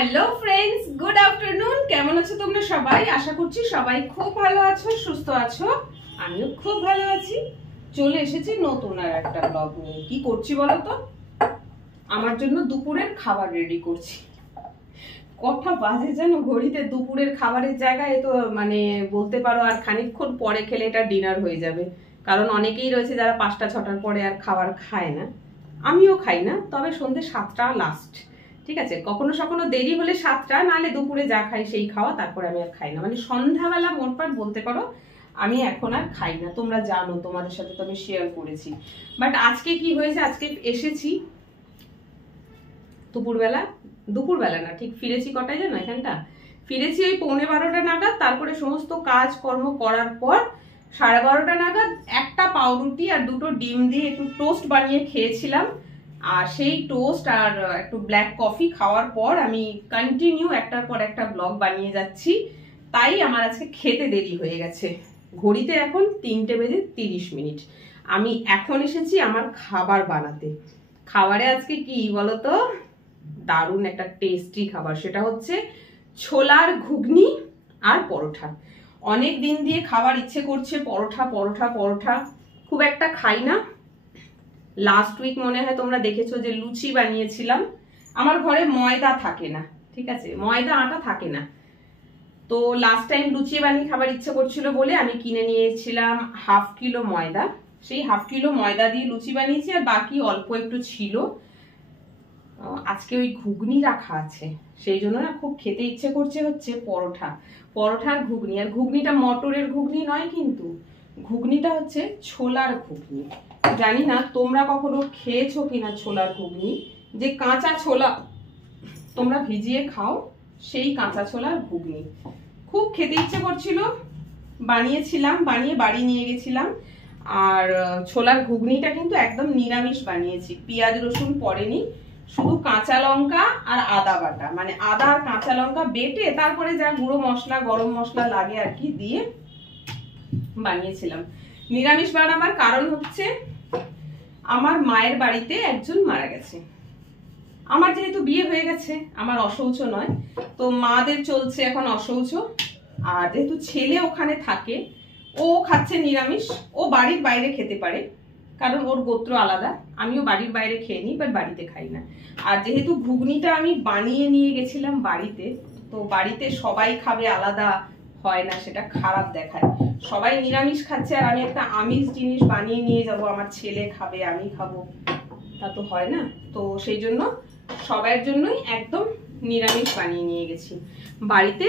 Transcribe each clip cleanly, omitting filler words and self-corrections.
Hello friends, good afternoon. কেমন আছো তোমরা সবাই? আশা করছি সবাই খুব ভালো আছো, সুস্থ আছো। আমিও খুব ভালো আছি। চলে এসেছি নতুন আর একটা ব্লগ নিয়ে। কি করছি বলো তো? আমার জন্য দুপুরের খাবার রেডি করছি। কটা বাজে জানো ঘড়িতে? দুপুরের খাবারের জায়গায় তো মানে বলতে পারো আর খানিকক্ষণ পরে খেলে এটা ডিনার হয়ে যাবে। কারণ অনেকেই রয়েছে যারা 5টা 6টার পরে আর খাবার খায় না। আমিও খাই না, তবে সন্ধ্যে 7টা লাস্ট। ঠিক আছে, কখনো কখনো দেরি হলে 7টা, নাহলে দুপুরে যা খাই সেই খাওয়া, তারপরে আমি আর খাই না। মানে সন্ধ্যাবেলা মোটপাট বলতে পারো আমি এখন আর খাই না। তোমরা জানো, তোমাদের সাথে তো আমি শেয়ার করেছি। বাট আজকে কি হয়েছে, আজকে এসেছি দুপুরবেলা না, ঠিক ফিরেছি কটায় জানো? এখানটা ফিরেছি ওই 11:15 নাগাদ। তারপরে সমস্ত কাজ কর্ম করার পর 12:30 নাগাদ একটা পাউরুটি আর 2টো ডিম দিয়ে একটু টোস্ট বানিয়ে খেয়েছিলাম। আর সেই টোস্ট আর একটু ব্ল্যাক কফি খাওয়ার পর আমি কন্টিনিউ একটার পর একটা ব্লগ বানিয়ে যাচ্ছি। তাই আমার আজকে খেতে দেরি হয়ে গেছে। ঘড়িতে এখন 3:30। আমি এখন এসেছি আমার খাবার বানাতে। খাবারে আজকে কি বলতো, দারুণ একটা টেস্টি খাবার। সেটা হচ্ছে ছোলার ঘুগনি আর পরোটা। অনেক দিন দিয়ে খাবার ইচ্ছে করছে, পরোটা পরোটা পরোটা। খুব একটা খাই না। লাস্ট উইক মনে হয় তোমরা দেখেছো যে লুচি বানিয়েছিলাম। আমার ঘরে ময়দা থাকে না, ঠিক আছে, ময়দা আটা থাকে না। তো লাস্ট টাইম লুচি বানিয়ে খাবার ইচ্ছে করছিল বলে আমি কিনে নিয়েছিলাম 1/2 কিলো ময়দা। সেই 1/2 কিলো ময়দা দিয়ে লুচি বানিয়েছি, আর বাকি অল্প একটু ছিল। আজকে ওই ঘুগনি রাখা আছে, সেই জন্য না খুব খেতে ইচ্ছে করছে হচ্ছে পরোটার ঘুগনি। আর ঘুগনিটা মটরের ঘুগনি নয়, কিন্তু ঘুগনিটা হচ্ছে ছোলার ঘুগনি। জানি না তোমরা কখনো খেয়েছো কিনা ছোলার ঘুগনি, যে কাঁচা ছোলা তোমরা ভিজিয়ে খাও, সেই কাঁচা ছোলার ঘুগনি। খুব খেতে ইচ্ছে করছিল, বানিয়েছিলাম, বানিয়ে বাড়ি নিয়ে গেছিলাম। আর ছোলার ঘুগনিটা কিন্তু একদম নিরামিষ বানিয়েছি, পেঁয়াজ রসুন পড়েনি, শুধু কাঁচা লঙ্কা আর আদা বাটা, মানে আদা আর কাঁচা লঙ্কা বেটে তারপরে যা গুঁড়ো মশলা গরম মশলা লাগে আর কি দিয়ে বানিয়েছিলাম। নিরামিষ বানাবার কারণ হচ্ছে আমার মায়ের বাড়িতে একজন মারা গেছে। আমার যেহেতু বিয়ে হয়ে গেছে, আমার অশৌচ নয়, তো মাদের চলছে এখন অশৌচ। আর যেহেতু ছেলে ওখানে থাকে, ও খাচ্ছে নিরামিষ। ও বাড়ির বাইরে খেতে পারে, কারণ ওর গোত্র আলাদা। আমিও বাড়ির বাইরে খেয়ে নিই, বাট বাড়িতে খাই না। আর যেহেতু ঘুগনিটা আমি বানিয়ে নিয়ে গেছিলাম বাড়িতে, তো বাড়িতে সবাই খাবে আলাদা হয় না, সেটা খারাপ দেখায়। সবাই নিরামিষ খাচ্ছে আর আমি একটা আমিষ জিনিস বানিয়ে নিয়ে যাব, আমার ছেলে খাবে আমি খাবো, তা তো হয় না। তো সেই জন্য সবার জন্যই একদম নিরামিষ বানিয়ে নিয়ে গেছি। বাড়িতে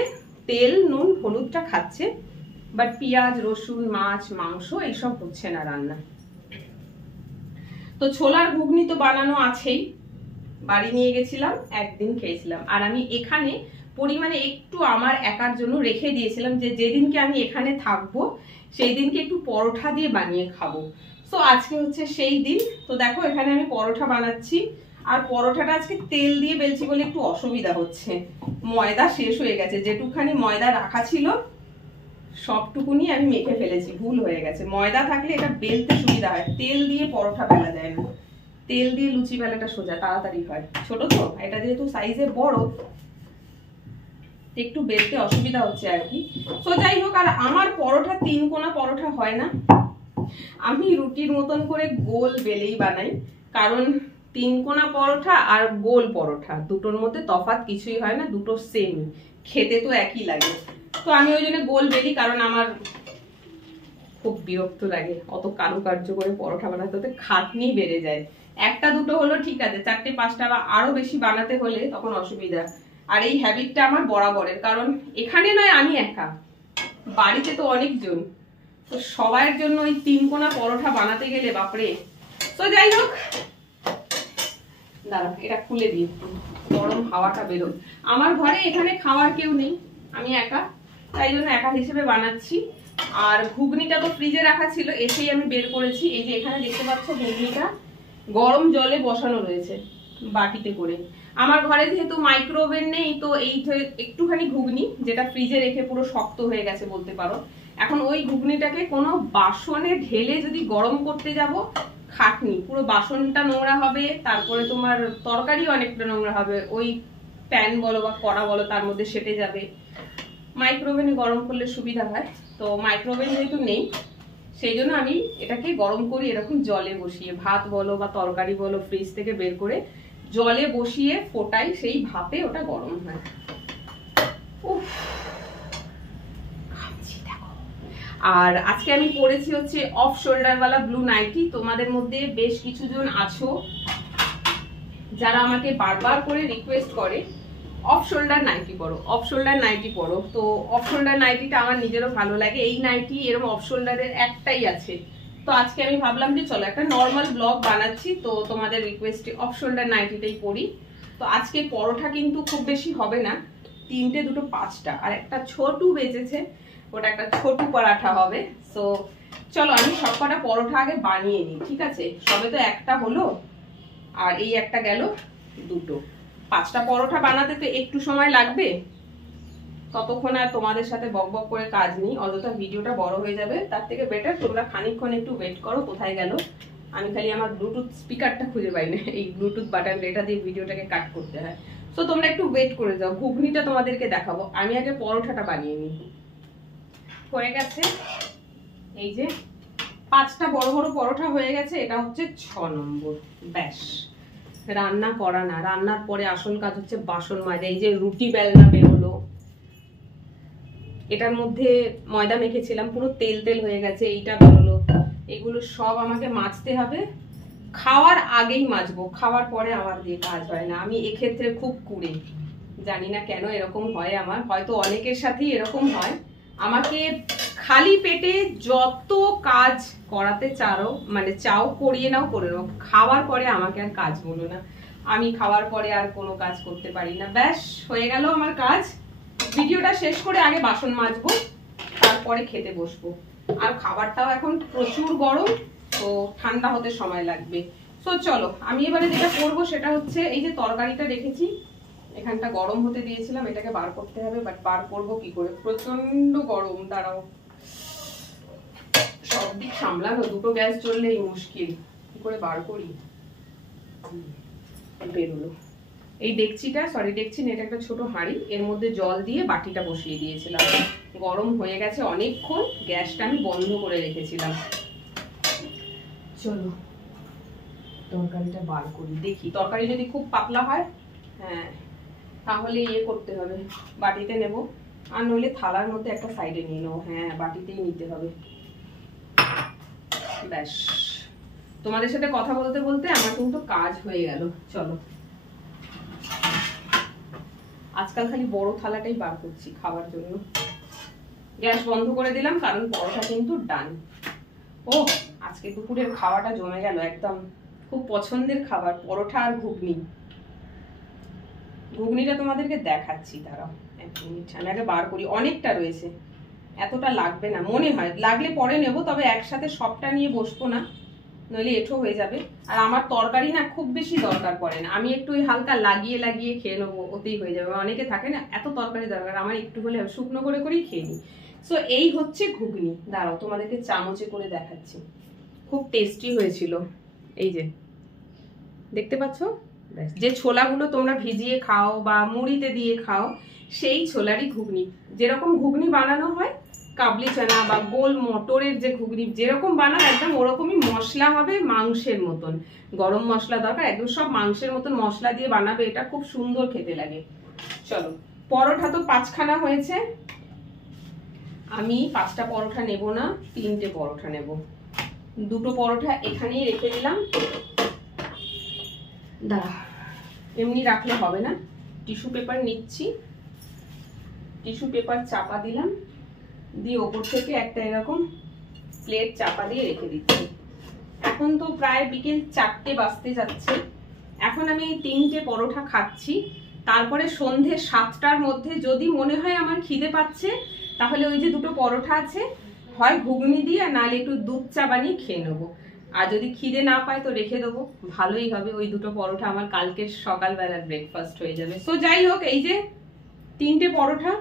তেল নুন হলুদটা খাচ্ছে, বাট পেঁয়াজ রসুন মাছ মাংস এইসব হচ্ছে না রান্না। তো ছোলার ঘুগনি তো বানানো আছেই, বাড়ি নিয়ে গেছিলাম, একদিন খেয়েছিলাম। আর আমি এখানে পরিমাণে একটু আমার একার জন্য রেখে দিয়েছিলাম, যে যেদিনকে আমি এখানে থাকবো সেই দিনকে একটু পরোটা দিয়ে বানিয়ে খাবো। তো আজকে হচ্ছে সেই দিন। তো দেখো এখানে আমি পরোটা বানাচ্ছি, আর পরোটাটা আজকে তেল দিয়ে বেলছি বলে একটু অসুবিধা হচ্ছে। ময়দা শেষ হয়ে গেছে, যেটুকখানি ময়দা রাখা ছিল সবটুকুনি আমি মেখে ফেলেছি, ভুল হয়ে গেছে। ময়দা থাকলে এটা বেলতে সুবিধা হয়, তেল দিয়ে পরোটা বেলা যায় না। তেল দিয়ে লুচি বেলাটা সোজা, তাড়াতাড়ি হয়। ছোট তো এটা, যেহেতু সাইজে বড়, একটু বেলতে অসুবিধা হচ্ছে আর কি। তো যাই হোক, আর আমার পরোটা 3 কোনা পরোটা হয় না, আমি রুটির মতন করে গোল বেলেই বানাই। কারণ 3 কোনা পরোটা আর গোল পরোটা দুটোর মধ্যে তফাৎ কিছুই হয় না, দুটো সেম, খেতে তো একই লাগে। তো আমি ওই জন্য গোল বেলি, কারণ আমার খুব বিরক্ত লাগে অত কারুকার্য করে পরোটা বানাতে, ওতে খাটনি বেড়ে যায়। একটা দুটো হলো ঠিক আছে, 4টে 5টা বা আরো বেশি বানাতে হলে তখন অসুবিধা। আর এই হ্যাবিটটা আমার বরাবরের, কারণ এখানে নয় আমি একা, বাড়িতে তো অনেকজন, তো সবার জন্য ওই 3 কোনা পরোটা বানাতে গেলে বাপরে। তো যাই হোক, দাঁড়া এটা খুলে দিই, গরম হাওয়াটা বেরোয়। আমার ঘরে এখানে খাওয়ার কেউ নেই, আমি একা, তাই জন্য একা হিসেবে বানাচ্ছি। আর ঘুগনিটা তো ফ্রিজে রাখা ছিল, এসেই আমি বের করেছি। এই যে এখানে দেখতে পাচ্ছ ঘুগনিটা গরম জলে বসানো রয়েছে বাটিতে করে। আমার ঘরে যেহেতু মাইক্রোওভেন নেই, তো এই একটুখানি ঘুগনি, যেটা ফ্রিজে রেখে পুরো শক্ত হয়ে গেছে বলতে পারো। এখন ওই ঘুগনিটাকে কোনো বাসনে ঢেলে যদি গরম করতে যাব, খাটনি, পুরো বাসনটা নোংরা হবে, তারপরে তোমার তরকারি অনেকটা নোংরা হবে। ওই প্যান বলো বা কড়া বলো তার মধ্যে সেটে যাবে। মাইক্রোওভেনে গরম করলে সুবিধা হয়, তো মাইক্রোওভেন যেহেতু নেই সেই জন্য আমি এটাকে গরম করি এরকম জলে বসিয়ে, ভাত বলো বা তরকারি বলো ফ্রিজ থেকে বের করে জলে বসিয়ে ফোটাই, সেই ভাপে ওটা গরম হয়। উফ, আর আজকে আমি পরেছি হচ্ছে অফ শোল্ডারওয়ালা ব্লু নাইটি। তোমাদের মধ্যে বেশ কিছু জন আছো যারা আমাকে বারবার করে রিকোয়েস্ট করে অফ শোল্ডার নাইটি পরো, অফ শোল্ডার নাইটি পরো। তো অফ শোল্ডার নাইটিটা আমার নিজেরও ভালো লাগে। এই নাইটি এরকম অফ শোল্ডারের একটাই আছে, তো আজকে আমি ভাবলাম যে চলো একটা নর্মাল ব্লগ বানাচ্ছি, তো তোমাদের রিকোয়েস্টে অফ শোল্ডার নাইটিটাই পরি। তো আজকে পরোটা কিন্তু খুব বেশি হবে না, 3টে 2টো 5টা, আর একটা ছোটু বেঁচেছে, ওটা একটা ছোটু পরাঠা হবে। সো চলো আমি সবকটা পরোটা আগে বানিয়ে নিই, ঠিক আছে? সবে তো একটা হলো, আর এই একটা গেল, 2টো। 5টা পরোটা বানাতে তো একটু সময় লাগবে, ততক্ষণ আর তোমাদের সাথে বকবক করে কাজ নেই, অযথা ভিডিওটা বড় হয়ে যাবে। তার থেকে বেটার তোমরা খানিকক্ষণ একটু ওয়েট করো। কোথায় গেল? আমি খালি আমার ব্লুটুথ স্পিকারটা খুঁজে পাই না, এই ব্লুটুথ বাটন, এটা দিয়ে ভিডিওটাকে কাট করতে হয়। তো তোমরা একটু ওয়েট করে যাও, ঘুগনিটা তোমাদেরকে দেখাবো। আমি আগে পরোটাটা বানিয়ে নিই। হয়ে গেছে, এই যে 5টা বড় বড় পরোটা হয়ে গেছে, এটা হচ্ছে 6 নম্বর। ব্যাস, রান্না করা না, রান্নার পরে আসল কাজ হচ্ছে বাসন মাজা। এই যে রুটি বেলনা বেরোলো, এটার মধ্যে ময়দা মেখেছিলাম, পুরো তেল তেল হয়ে গেছে, এইটা বেরোলো, এগুলো সব আমাকে মাজতে হবে। খাওয়ার আগেই মাজবো, খাওয়ার পরে আমার দিয়ে কাজ হয় না। আমি এক্ষেত্রে খুব কুড়ে, জানি না কেন এরকম হয় আমার, হয়তো অনেকের সাথেই এরকম হয়। আমাকে খালি পেটে যত কাজ করাতে চাও করিয়ে নাও, করে নাও, খাওয়ার পরে আমাকে আর কাজ বলো না। আমি খাওয়ার পরে আর কোনো কাজ করতে পারি না। ব্যাস, হয়ে গেল আমার কাজ। ভিডিওটা শেষ করে আগে বাসন মাজবো, তারপরে খেতে বসবো। আর খাবারটাও এখন প্রচুর গরম, তো ঠান্ডা হতে সময় লাগবে। তো চলো আমি এবারে যেটা করবো সেটা হচ্ছে, এই যে তরকারিটা রেখেছি এখানটা গরম হতে দিয়েছিলাম, এটাকে বার করতে হবে। বাট বার করবো কি করে, প্রচন্ড গরম। দাঁড়াও, সব দিক সামলানো, 2টো গ্যাস জ্বললেই মুশকিল, কি করে বার করি। বেরোলো এই ডেকচিটা, সরি ডেকচি না, এটা একটা ছোট হাঁড়ি, এর মধ্যে জল দিয়ে বাটিটা বসিয়ে দিয়েছিলাম, গরম হয়ে গেছে অনেকক্ষণ, গ্যাসটা আমি বন্ধ করে রেখেছিলাম। চলো তরকারিটা বার করি, দেখি তরকারি যদি খুব পাতলা হয়, হ্যাঁ তাহলে ইয়ে করতে হবে, বাটিতে নেব, আর নইলে থালার মধ্যে একটা সাইডে নিয়ে নেবো। হ্যাঁ, বাটিতেই নিতে হবে। ব্যাস, তোমাদের সাথে কথা বলতে বলতে আমার কিন্তু কাজ হয়ে গেল। চলো, আজকাল খালি বড় থালাটাই বার করছি খাবার জন্য। গ্যাস বন্ধ করে দিলাম, কারণ পরোটা কিন্তু ডান। ও, আজকে দুপুরের খাওয়াটা জমে গেল একদম, খুব পছন্দের খাবার, পরোটা আর ঘুগনি। ঘুগনিটা তোমাদেরকে দেখাচ্ছি, দাঁড়াও 1 মিনিট, আমি আগে বার করি। অনেকটা রয়েছে, এতটা লাগবে না মনে হয়, লাগলে পরে নেব, তবে একসাথে সবটা নিয়ে বসবো না, নইলে এঁঠো হয়ে যাবে। আর আমার তরকারি না খুব বেশি দরকার পড়ে না, আমি একটু হালকা লাগিয়ে লাগিয়ে খেয়ে নেবো, ওতেই হয়ে যাবে। অনেকে থাকে না এত তরকারি দরকার, আমার একটু হলে শুকনো করে করেই খেয়ে নিই। সো এই হচ্ছে ঘুগনি, দাঁড়াও তোমাদেরকে চামচে করে দেখাচ্ছি। খুব টেস্টি হয়েছিল, এই যে দেখতে পাচ্ছ। যে ছোলাগুলো তোমরা ভিজিয়ে খাও বা মুড়িতে দিয়ে খাও, সেই ছোলারই ঘুগনি। যেরকম ঘুগনি বানানো হয় কাবলি চানা বা গোল মটরের যে ঘুগনি যেরকম বানাও, একদম ওরকমই মশলা হবে, মাংসের মতন। গরম মশলা দরকার, একদম সব মাংসের মতন মশলা দিয়ে বানাবে, এটা খুব সুন্দর খেতে লাগে। চলো, পরোটা তো 5খানা হয়েছে, আমি 5টা পরোটা নেব না, 3টে পরোটা নেব। 2টো পরোটা এখানেই রেখে দিলাম। দাঁড়া, এমনি রাখলে হবে না, টিস্যু পেপার নিচ্ছি, টিস্যু পেপার চাপা দিলাম, দিয়ে ওপর থেকে একটা এরকম প্লেট চাপা দিয়ে রেখে দিচ্ছি। এখন তো প্রায় বিকেল 4টে বাজতে যাচ্ছে, এখন আমি 3টে পরোটা খাচ্ছি, তারপরে সন্ধে 7টার মধ্যে যদি মনে হয় আমার খিদে পাচ্ছে, তাহলে ওই যে 2টো পরোটা আছে, হয় ঘুগনি দিয়ে আর নাহলে একটু দুধ চা বানিয়ে খেয়ে নেবো। আর যদি খিদে না পায় তো রেখে দেবো, ভালোই হবে। ওই 2টো পরোটা আমার কালকের সকালবেলার ব্রেকফাস্ট হয়ে যাবে। সো যাই হোক, এই যে 3টে পরোটা,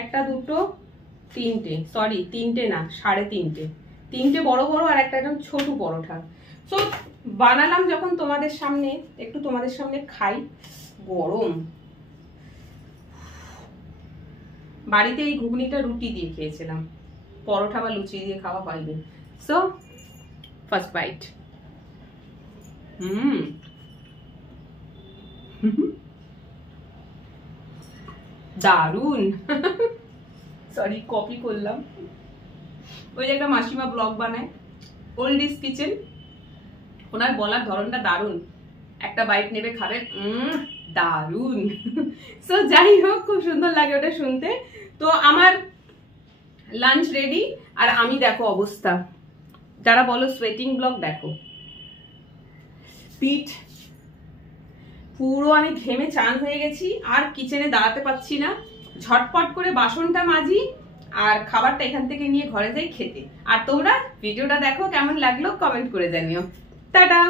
1টা 2টো 3টে, সরি 3টে না 3.5টে, 3টে বড় বড় আর একটা একদম ছোট পরোটা। সো বানালাম যখন তোমাদের সামনে, একটু তোমাদের সামনে খাই। গরম, বাড়িতে এই ঘুগনিটা রুটি দিয়ে খেয়েছিলাম, পরোটা বা লুচি দিয়ে খাওয়া হয়নি। So first bite. দারুন। সরি, কপি করলাম। ওই যে একটা মাসিমা ব্লগ বানায়, ওল্ড ইজ কিচেন, ওনার বলার ধরনটা দারুন। একটা বাইট নেবে, খাবে, দারুন। সো যাই হোক, খুব সুন্দর লাগে ওটা শুনতে। তো আমার লাঞ্চ রেডি, আর আমি দেখো অবস্থা, যারা বলো সোয়েটিং ব্লগ, দেখো পিঠ পুরো আমি ঘেমে চান হয়ে গেছি, আর কিচেনে দাঁড়াতে পারছি না। ঝটপট করে বাসনটা মাজি আর খাবারটা এখান থেকে নিয়ে ঘরে যাই খেতে। আর তোমরা ভিডিওটা দেখো, কেমন লাগলো কমেন্ট করে জানিও। টাটা।